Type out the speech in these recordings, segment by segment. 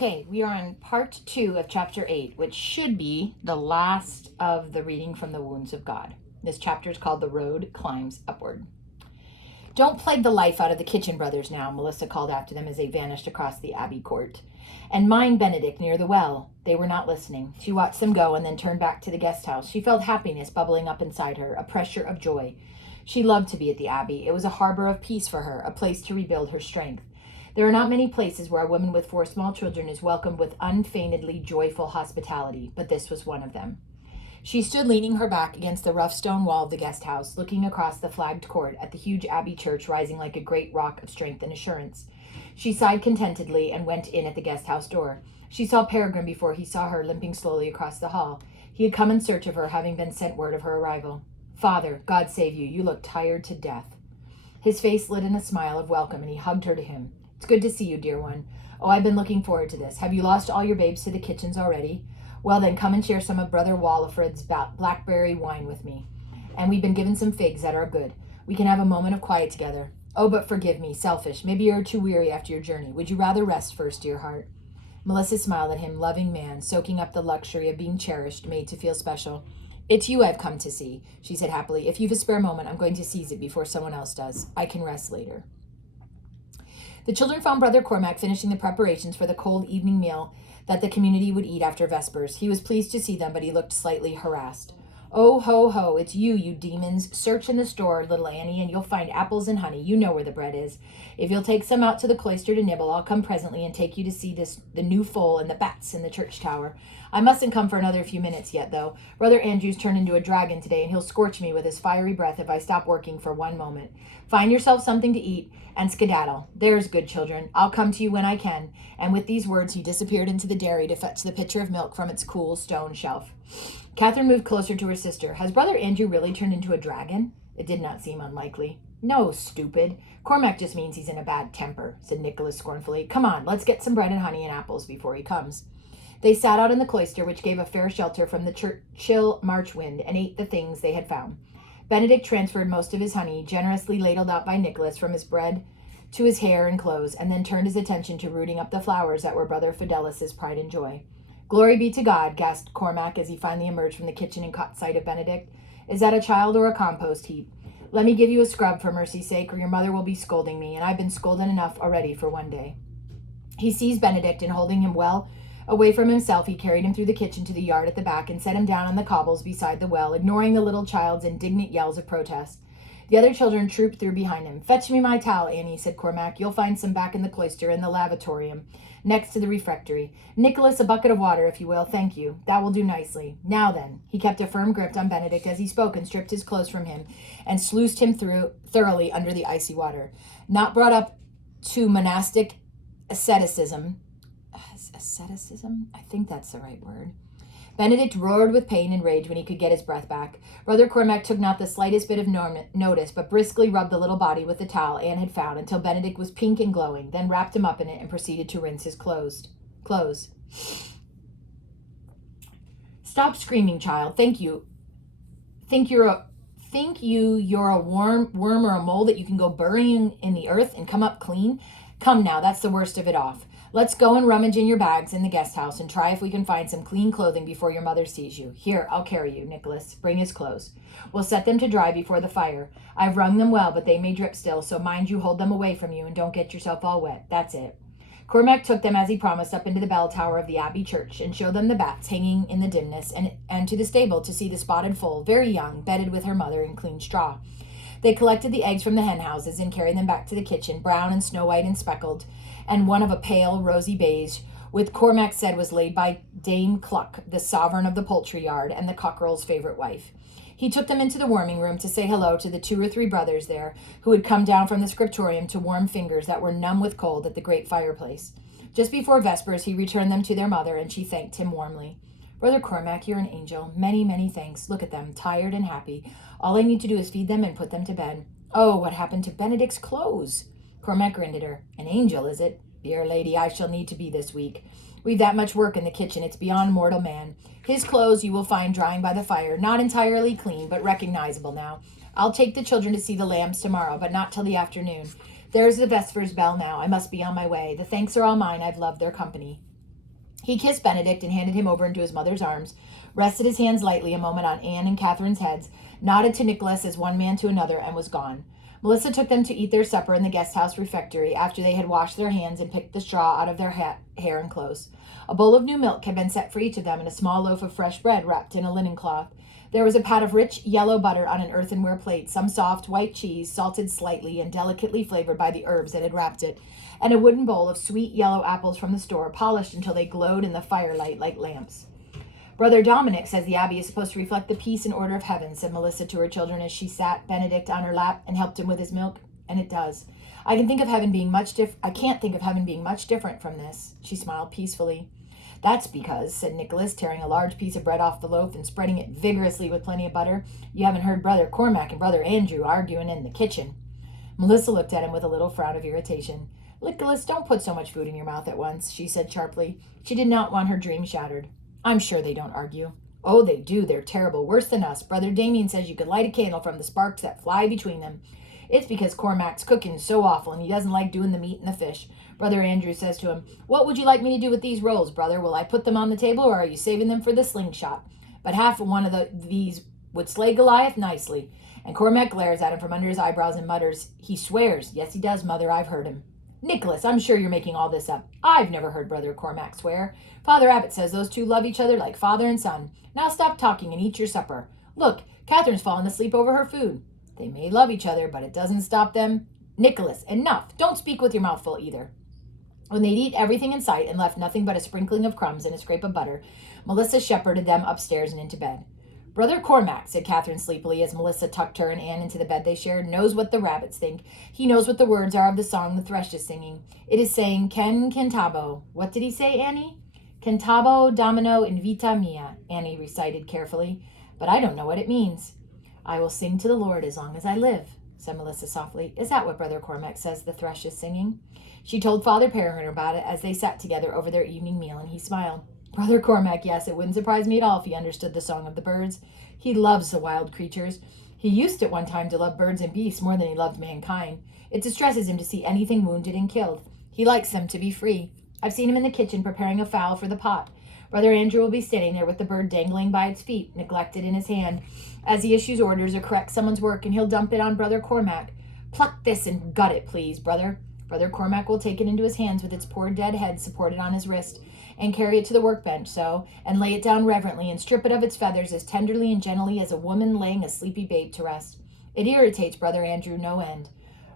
Okay, we are on part 2 of chapter 8, which should be the last of the reading from the wounds of God. This chapter is called The Road Climbs Upward. Don't plague the life out of the Kitchen brothers now, Melissa called after them as they vanished across the Abbey court. And mind Benedict near the well. They were not listening. She watched them go and then turned back to the guest house. She felt happiness bubbling up inside her, a pressure of joy. She loved to be at the Abbey. It was a harbor of peace for her, a place to rebuild her strength. There are not many places where a woman with 4 small children is welcomed with unfeignedly joyful hospitality, but this was one of them. She stood leaning her back against the rough stone wall of the guest house, looking across the flagged court at the huge Abbey church rising like a great rock of strength and assurance. She sighed contentedly and went in at the guest house door. She saw Peregrine before he saw her, limping slowly across the hall. He had come in search of her, having been sent word of her arrival. "Father, God save you. You look tired to death." His face lit in a smile of welcome, and he hugged her to him. "It's good to see you, dear one. Oh, I've been looking forward to this. Have you lost all your babes to the kitchens already? Well, then come and share some of Brother Walafred's blackberry wine with me. And we've been given some figs that are good. We can have a moment of quiet together. Oh, but forgive me, selfish. Maybe you're too weary after your journey. Would you rather rest first, dear heart?" Melissa smiled at him, loving man, soaking up the luxury of being cherished, made to feel special. "It's you I've come to see," she said happily. "If you've a spare moment, I'm going to seize it before someone else does. I can rest later." The children found Brother Cormac finishing the preparations for the cold evening meal that the community would eat after Vespers. He was pleased to see them, but he looked slightly harassed. "Oh, ho, ho, it's you demons. Search in the store, little Annie, and you'll find apples and honey. You know where the bread is. If you'll take some out to the cloister to nibble, I'll come presently and take you to see the new foal and the bats in the church tower. I mustn't come for another few minutes yet, though. Brother Andrew's turned into a dragon today, and he'll scorch me with his fiery breath if I stop working for one moment. Find yourself something to eat and skedaddle. There's good children. I'll come to you when I can." And with these words, he disappeared into the dairy to fetch the pitcher of milk from its cool stone shelf. Catherine moved closer to her sister. "Has Brother Andrew really turned into a dragon?" It did not seem unlikely. "No, stupid. Cormac just means he's in a bad temper," said Nicholas scornfully. "Come on, let's get some bread and honey and apples before he comes." They sat out in the cloister, which gave a fair shelter from the chill March wind, and ate the things they had found. Benedict transferred most of his honey, generously ladled out by Nicholas, from his bread to his hair and clothes, and then turned his attention to rooting up the flowers that were Brother Fidelis's pride and joy. "Glory be to God," gasped Cormac as he finally emerged from the kitchen and caught sight of Benedict. "Is that a child or a compost heap? Let me give you a scrub for mercy's sake, or your mother will be scolding me, and I've been scolded enough already for one day." He seized Benedict, and holding him well away from himself, he carried him through the kitchen to the yard at the back and set him down on the cobbles beside the well, ignoring the little child's indignant yells of protest. The other children trooped through behind him. "Fetch me my towel, Annie," said Cormac. "You'll find some back in the cloister in the lavatorium, next to the refectory. Nicholas, a bucket of water, if you will. Thank you. That will do nicely. Now then." He kept a firm grip on Benedict as he spoke and stripped his clothes from him and sluiced him through thoroughly under the icy water. Not brought up to monastic asceticism, I think that's the right word. Benedict roared with pain and rage when he could get his breath back. Brother Cormac took not the slightest bit of notice, but briskly rubbed the little body with the towel Anne had found until Benedict was pink and glowing, then wrapped him up in it and proceeded to rinse his clothes. "Stop screaming, child. You're a worm or a mole that you can go burying in the earth and come up clean? Come now, that's the worst of it off. Let's go and rummage in your bags in the guest house and try if we can find some clean clothing before your mother sees you. Here, I'll carry you, Nicholas. Bring his clothes. We'll set them to dry before the fire. I've wrung them well, but they may drip still, so mind you hold them away from you and don't get yourself all wet. That's it." Cormac took them, as he promised, up into the bell tower of the Abbey church and showed them the bats hanging in the dimness, and to the stable to see the spotted foal, very young, bedded with her mother in clean straw. They collected the eggs from the hen houses and carried them back to the kitchen, brown and snow white and speckled, and one of a pale rosy beige, which Cormac said was laid by Dame Cluck, the sovereign of the poultry yard and the cockerel's favorite wife. He took them into the warming room to say hello to the 2 or 3 brothers there who had come down from the scriptorium to warm fingers that were numb with cold at the great fireplace. Just before Vespers, he returned them to their mother, and she thanked him warmly. "Brother Cormac, you're an angel. Many, many thanks. Look at them, tired and happy. All I need to do is feed them and put them to bed. Oh, what happened to Benedict's clothes?" Cormac grinned at her. "An angel, is it? Dear lady, I shall need to be this week. We've that much work in the kitchen, it's beyond mortal man. His clothes you will find drying by the fire, not entirely clean, but recognizable now. I'll take the children to see the lambs tomorrow, but not till the afternoon. There's the Vespers bell now. I must be on my way. The thanks are all mine. I've loved their company." He kissed Benedict and handed him over into his mother's arms, rested his hands lightly a moment on Anne and Catherine's heads, nodded to Nicholas as one man to another, and was gone. Melissa took them to eat their supper in the guest house refectory after they had washed their hands and picked the straw out of their hair and clothes. A bowl of new milk had been set for each of them, and a small loaf of fresh bread wrapped in a linen cloth. There was a pat of rich yellow butter on an earthenware plate, some soft white cheese, salted slightly and delicately flavored by the herbs that had wrapped it, and a wooden bowl of sweet yellow apples from the store, polished until they glowed in the firelight like lamps. Brother Dominic says the Abbey is supposed to reflect the peace and order of heaven, said Melissa to her children as she sat Benedict on her lap and helped him with his milk. And it does. I can't think of heaven being much different from this. She smiled peacefully. That's because, said Nicholas, tearing a large piece of bread off the loaf and spreading it vigorously with plenty of butter, you haven't heard Brother Cormac and Brother Andrew arguing in the kitchen. Melissa looked at him with a little frown of irritation. Nicholas, don't put so much food in your mouth at once, she said sharply. She did not want her dream shattered. I'm sure they don't argue. Oh, they do. They're terrible. Worse than us. Brother Damien says you could light a candle from the sparks that fly between them. It's because Cormac's cooking so awful and he doesn't like doing the meat and the fish. Brother Andrew says to him, what would you like me to do with these rolls, brother? Will I put them on the table or are you saving them for the slingshot? But half of one of these would slay Goliath nicely. And Cormac glares at him from under his eyebrows and mutters, he swears. Yes, he does, mother. I've heard him. Nicholas, I'm sure you're making all this up. I've never heard Brother Cormac swear. Father Abbot says those two love each other like father and son. Now stop talking and eat your supper. Look, Catherine's fallen asleep over her food. They may love each other, but it doesn't stop them. Nicholas, enough. Don't speak with your mouth full either. When they'd eat everything in sight and left nothing but a sprinkling of crumbs and a scrape of butter, Melissa shepherded them upstairs and into bed. Brother Cormac, said Catherine sleepily as Melissa tucked her and Anne into the bed they shared, knows what the rabbits think. He knows what the words are of the song the thrush is singing. It is saying, Ken cantabo. What did he say, Annie? Cantabo domino in vita mia, Annie recited carefully. But I don't know what it means. I will sing to the Lord as long as I live, said Melissa softly. Is that what Brother Cormac says the thrush is singing? She told Father Peregrine about it as they sat together over their evening meal, and he smiled. Brother Cormac, yes, it wouldn't surprise me at all if he understood the song of the birds. He loves the wild creatures. He used at one time to love birds and beasts more than he loved mankind. It distresses him to see anything wounded and killed. He likes them to be free. I've seen him in the kitchen preparing a fowl for the pot. Brother Andrew will be standing there with the bird dangling by its feet, neglected in his hand, as he issues orders or corrects someone's work, and he'll dump it on Brother Cormac. Pluck this and gut it, please, brother. Brother Cormac will take it into his hands with its poor dead head supported on his wrist, and carry it to the workbench and lay it down reverently, and strip it of its feathers as tenderly and gently as a woman laying a sleepy babe to rest. It irritates Brother Andrew no end.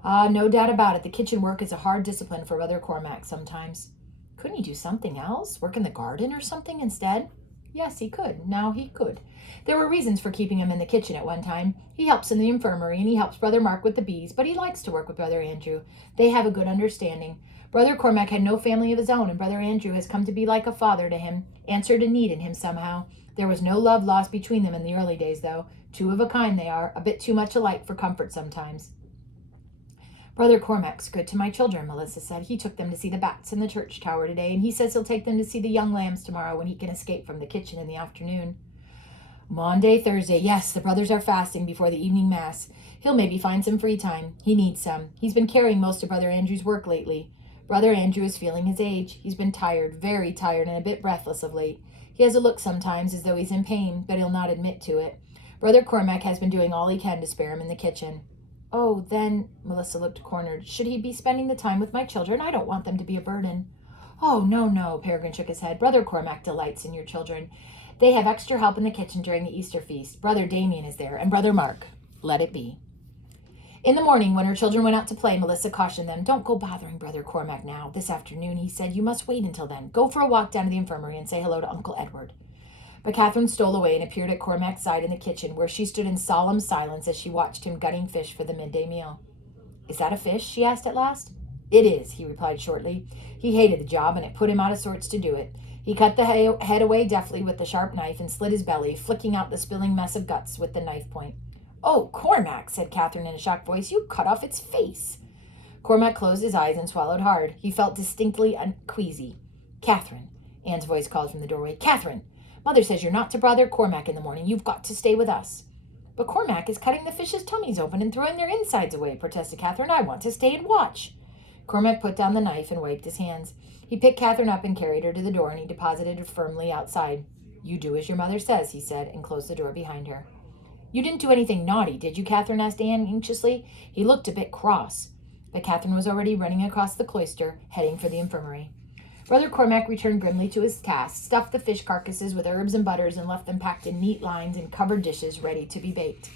No doubt about it, the kitchen work is a hard discipline for Brother Cormac sometimes. Couldn't he do something else? Work in the garden or something instead? Yes, he could. Now he could. There were reasons for keeping him in the kitchen at one time. He helps in the infirmary, and he helps Brother Mark with the bees, but he likes to work with Brother Andrew. They have a good understanding. Brother Cormac had no family of his own, and Brother Andrew has come to be like a father to him, answered a need in him somehow. There was no love lost between them in the early days, though. Two of a kind they are, a bit too much alike for comfort sometimes. Brother Cormac's good to my children, Melissa said. He took them to see the bats in the church tower today, and he says he'll take them to see the young lambs tomorrow when he can escape from the kitchen in the afternoon. Maundy, Thursday. Yes, the brothers are fasting before the evening mass. He'll maybe find some free time. He needs some. He's been carrying most of Brother Andrew's work lately. Brother Andrew is feeling his age. He's been tired, very tired, and a bit breathless of late. He has a look sometimes as though he's in pain, but he'll not admit to it. Brother Cormac has been doing all he can to spare him in the kitchen. Oh, then, Melissa looked cornered, should he be spending the time with my children? I don't want them to be a burden. Oh, no, Peregrine shook his head. Brother Cormac delights in your children. They have extra help in the kitchen during the Easter feast. Brother Damien is there, and Brother Mark. Let it be. In the morning, when her children went out to play, Melissa cautioned them. Don't go bothering Brother Cormac now. This afternoon, he said, you must wait until then. Go for a walk down to the infirmary and say hello to Uncle Edward. But Catherine stole away and appeared at Cormac's side in the kitchen, where she stood in solemn silence as she watched him gutting fish for the midday meal. Is that a fish? She asked at last. It is, he replied shortly. He hated the job, and it put him out of sorts to do it. He cut the head away deftly with the sharp knife and slit his belly, flicking out the spilling mess of guts with the knife point. Oh, Cormac, said Catherine in a shocked voice, you cut off its face. Cormac closed his eyes and swallowed hard. He felt distinctly uneasy. Catherine, Anne's voice called from the doorway. Catherine, Mother says you're not to bother Cormac in the morning. You've got to stay with us. But Cormac is cutting the fish's tummies open and throwing their insides away, protested Catherine. I want to stay and watch. Cormac put down the knife and wiped his hands. He picked Catherine up and carried her to the door, and he deposited her firmly outside. "You do as your mother says," he said, and closed the door behind her. "You didn't do anything naughty, did you?" Catherine asked Anne anxiously. He looked a bit cross. But Catherine was already running across the cloister, heading for the infirmary. Brother Cormac returned grimly to his task, stuffed the fish carcasses with herbs and butters, and left them packed in neat lines in covered dishes ready to be baked.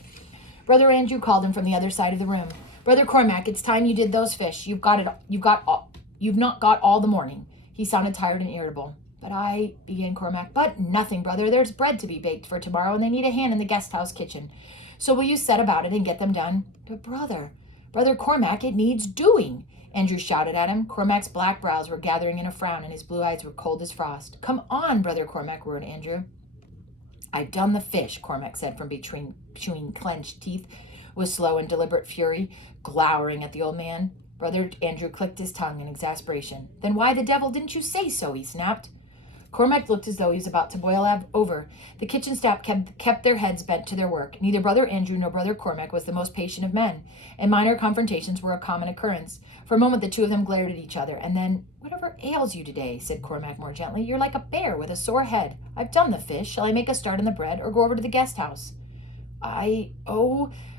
Brother Andrew called him from the other side of the room. "Brother Cormac, it's time you did those fish. You've not got all the morning." He sounded tired and irritable. Began Cormac. "But nothing, brother. There's bread to be baked for tomorrow, and they need a hand in the guest house kitchen. So will you set about it and get them done?" "But Brother Cormac, it needs doing," Andrew shouted at him. Cormac's black brows were gathering in a frown, and his blue eyes were cold as frost. "Come on, Brother Cormac," roared Andrew. "I've done the fish," Cormac said from between chewing clenched teeth with slow and deliberate fury, glowering at the old man. Brother Andrew clicked his tongue in exasperation. "Then why the devil didn't you say so?" he snapped. Cormac looked as though he was about to boil over. The kitchen staff kept their heads bent to their work. Neither Brother Andrew nor Brother Cormac was the most patient of men, and minor confrontations were a common occurrence. For a moment the two of them glared at each other, and then, "Whatever ails you today?" said Cormac more gently. "You're like a bear with a sore head. I've done the fish. Shall I make a start on the bread, or go over to the guest house?"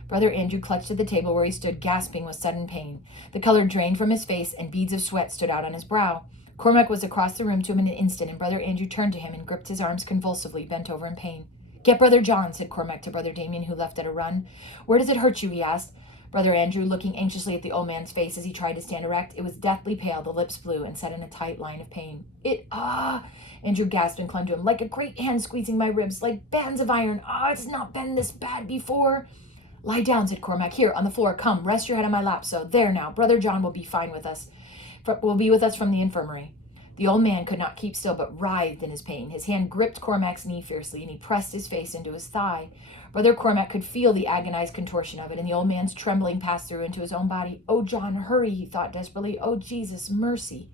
Brother Andrew clutched at the table where he stood, gasping with sudden pain. The color drained from his face, and beads of sweat stood out on his brow. Cormac was across the room to him in an instant, and Brother Andrew turned to him and gripped his arms convulsively, bent over in pain. "Get Brother John," said Cormac to Brother Damien, who left at a run. "Where does it hurt you?" he asked. Brother Andrew, looking anxiously at the old man's face as he tried to stand erect, it was deathly pale, the lips blue, and set in a tight line of pain. Andrew gasped and clung to him. "Like a great hand squeezing my ribs, like bands of iron. It's not been this bad before." "Lie down," said Cormac. "Here, on the floor. Come, rest your head on my lap, so. There now. Brother John will be fine with us. Will be with us from the infirmary." The old man could not keep still, but writhed in his pain. His hand gripped Cormac's knee fiercely, and he pressed his face into his thigh. Brother Cormac could feel the agonized contortion of it, and the old man's trembling passed through into his own body. "Oh, John, hurry," he thought desperately. "Oh, Jesus, mercy."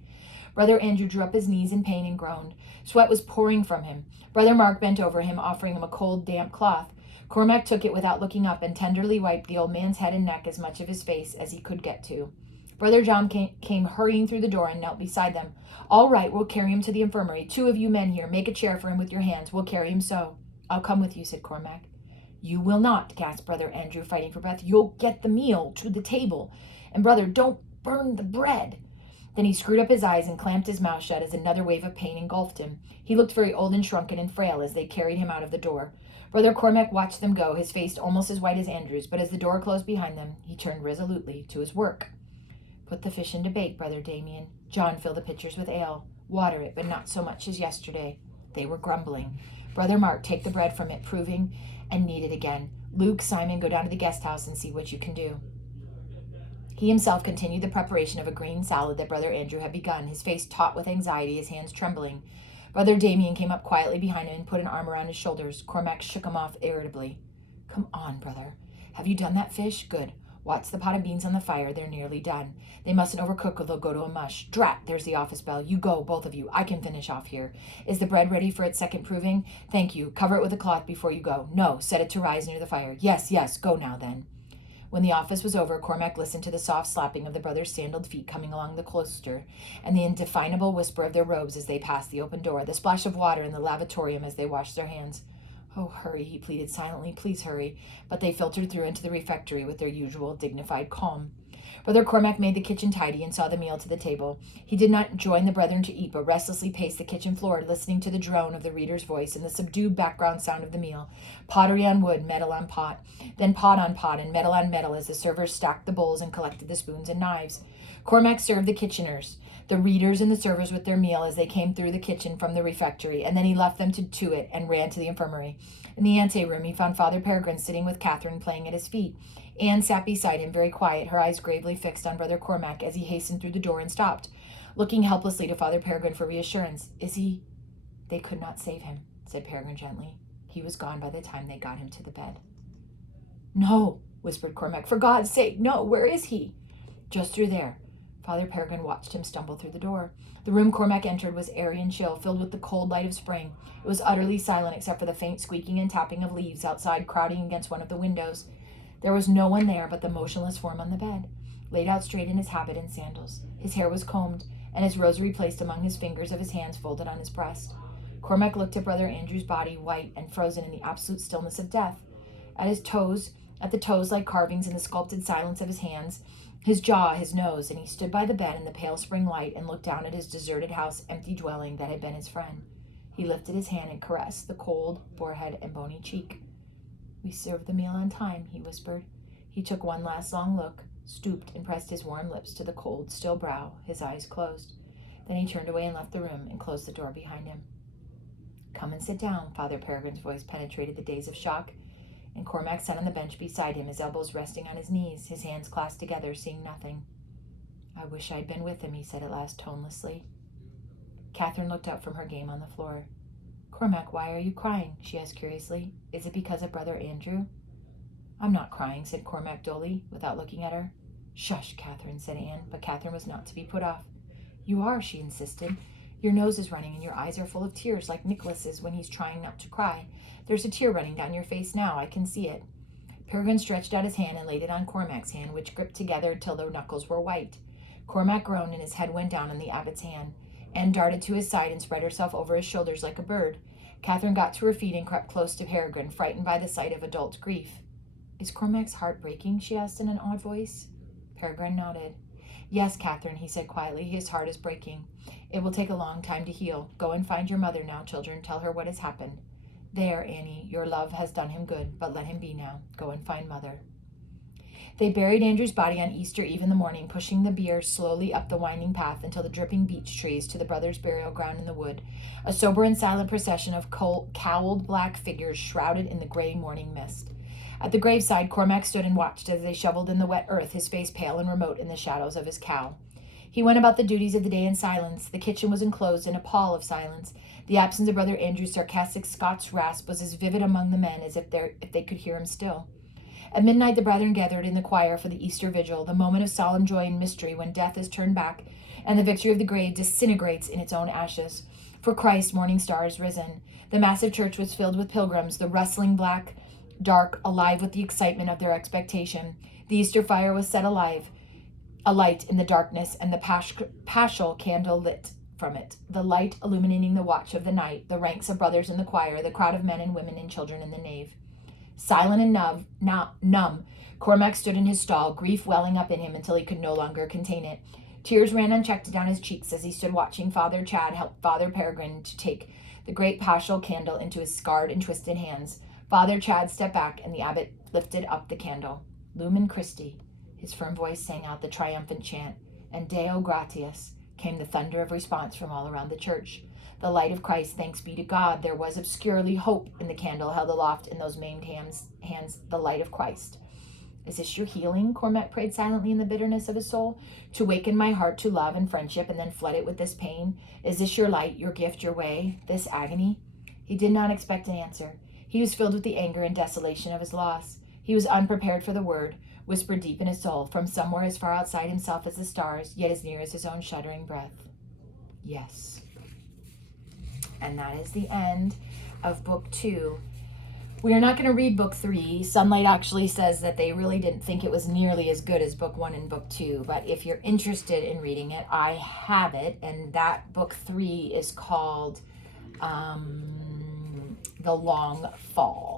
Brother Andrew drew up his knees in pain and groaned. Sweat was pouring from him. Brother Mark bent over him, offering him a cold, damp cloth. Cormac took it without looking up and tenderly wiped the old man's head and neck, as much of his face as he could get to. Brother John came hurrying through the door and knelt beside them. "All right, we'll carry him to the infirmary. 2 of you men here, make a chair for him with your hands. We'll carry him so." "I'll come with you," said Cormac. "You will not," gasped Brother Andrew, fighting for breath. "You'll get the meal to the table. And, brother, don't burn the bread." Then he screwed up his eyes and clamped his mouth shut as another wave of pain engulfed him. He looked very old and shrunken and frail as they carried him out of the door. Brother Cormac watched them go, his face almost as white as Andrew's, but as the door closed behind them, he turned resolutely to his work. "Put the fish into bake, Brother Damien. John, fill the pitchers with ale. Water it, but not so much as yesterday." They were grumbling. "Brother Mark, take the bread from it, proving, and knead it again. Luke, Simon, go down to the guest house and see what you can do." He himself continued the preparation of a green salad that Brother Andrew had begun, his face taut with anxiety, his hands trembling. Brother Damien came up quietly behind him and put an arm around his shoulders. Cormac shook him off irritably. "Come on, brother. Have you done that fish? Good. Watch the pot of beans on the fire. They're nearly done. They mustn't overcook or they'll go to a mush. Drat, there's the office bell. You go, both of you. I can finish off here. Is the bread ready for its second proving? Thank you. Cover it with a cloth before you go. No, set it to rise near the fire. Yes, go now then." When the office was over, Cormac listened to the soft slapping of the brothers' sandaled feet coming along the cloister, and the indefinable whisper of their robes as they passed the open door, the splash of water in the lavatorium as they washed their hands. "Oh, hurry," he pleaded silently. "Please hurry." But they filtered through into the refectory with their usual dignified calm. Brother Cormac made the kitchen tidy and saw the meal to the table. He did not join the brethren to eat, but restlessly paced the kitchen floor, listening to the drone of the reader's voice and the subdued background sound of the meal. Pottery on wood, metal on pot, then pot on pot and metal on metal as the servers stacked the bowls and collected the spoons and knives. Cormac served the kitcheners, the readers and the servers with their meal as they came through the kitchen from the refectory, and then he left them to it and ran to the infirmary. In the anteroom, he found Father Peregrine sitting with Catherine playing at his feet. Anne sat beside him, very quiet, her eyes gravely fixed on Brother Cormac as he hastened through the door and stopped, looking helplessly to Father Peregrine for reassurance. "Is he—" "They could not save him," said Peregrine gently. "He was gone by the time they got him to the bed." "No," whispered Cormac. "For God's sake, no! Where is he?" "Just through there." Father Peregrine watched him stumble through the door. The room Cormac entered was airy and chill, filled with the cold light of spring. It was utterly silent except for the faint squeaking and tapping of leaves outside crowding against one of the windows. There was no one there but the motionless form on the bed. laid out straight in his habit and sandals. His hair was combed, and his rosary placed among his fingers of his hands folded on his breast. Cormac looked at Brother Andrew's body, white and frozen in the absolute stillness of death. At the toes like carvings in the sculpted silence of his hands, his jaw, his nose, and he stood by the bed in the pale spring light and looked down at his deserted house, empty dwelling that had been his friend. He lifted his hand and caressed the cold forehead and bony cheek. "We served the meal on time," he whispered. He took one last long look, stooped and pressed his warm lips to the cold, still brow, his eyes closed. Then he turned away and left the room and closed the door behind him. "Come and sit down," Father Peregrine's voice penetrated the daze of shock, and Cormac sat on the bench beside him, his elbows resting on his knees, his hands clasped together, seeing nothing. "I wish I'd been with him," he said at last tonelessly. Catherine looked up from her game on the floor. "Cormac, why are you crying?" she asked curiously. "Is it because of Brother Andrew?" "I'm not crying," said Cormac dully, without looking at her. "Shush, Catherine," said Anne, but Catherine was not to be put off. "You are," she insisted. "Your nose is running and your eyes are full of tears like Nicholas's when he's trying not to cry. There's a tear running down your face now. I can see it." Peregrine stretched out his hand and laid it on Cormac's hand, which gripped together till the knuckles were white. Cormac groaned and his head went down on the abbot's hand. Anne darted to his side and spread herself over his shoulders like a bird. Catherine got to her feet and crept close to Peregrine, frightened by the sight of adult grief. "Is Cormac's heart breaking?" she asked in an odd voice. Peregrine nodded. "Yes, Catherine," he said quietly, "his heart is breaking. It will take a long time to heal. Go and find your mother now, children. Tell her what has happened. There, Annie, your love has done him good, but let him be now. Go and find mother." They buried Andrew's body on Easter Eve in the morning, pushing the bier slowly up the winding path until the dripping beech trees to the brothers' burial ground in the wood, a sober and silent procession of cowled black figures shrouded in the gray morning mist. At the graveside, Cormac stood and watched as they shoveled in the wet earth, his face pale and remote in the shadows of his cowl. He went about the duties of the day in silence. The kitchen was enclosed in a pall of silence. The absence of Brother Andrew's sarcastic Scots rasp was as vivid among the men as if they could hear him still. At midnight, the brethren gathered in the choir for the Easter vigil, the moment of solemn joy and mystery when death is turned back and the victory of the grave disintegrates in its own ashes. For Christ, morning star is risen. The massive church was filled with pilgrims, the rustling black dark alive with the excitement of their expectation. The Easter fire was set alight in the darkness, and the paschal candle lit from it, the light illuminating the watch of the night, the ranks of brothers in the choir, the crowd of men and women and children in the nave. Silent and numb, Cormac stood in his stall, grief welling up in him until he could no longer contain it. Tears ran unchecked down his cheeks as he stood watching Father Chad help Father Peregrine to take the great paschal candle into his scarred and twisted hands. Father Chad stepped back, and the abbot lifted up the candle. "Lumen Christi," his firm voice sang out the triumphant chant, and "Deo gratias," came the thunder of response from all around the church. The light of Christ, thanks be to God. There was obscurely hope in the candle held aloft in those maimed hands, the light of Christ. "Is this your healing?" Cormac prayed silently in the bitterness of his soul. "To waken my heart to love and friendship and then flood it with this pain? Is this your light, your gift, your way, this agony?" He did not expect an answer. He was filled with the anger and desolation of his loss. He was unprepared for the word, whispered deep in his soul, from somewhere as far outside himself as the stars, yet as near as his own shuddering breath. Yes. And that is the end of Book 2. We are not going to read Book 3. Sunlight actually says that they really didn't think it was nearly as good as Book 1 and Book 2. But if you're interested in reading it, I have it. And that Book 3 is called The Long Fall.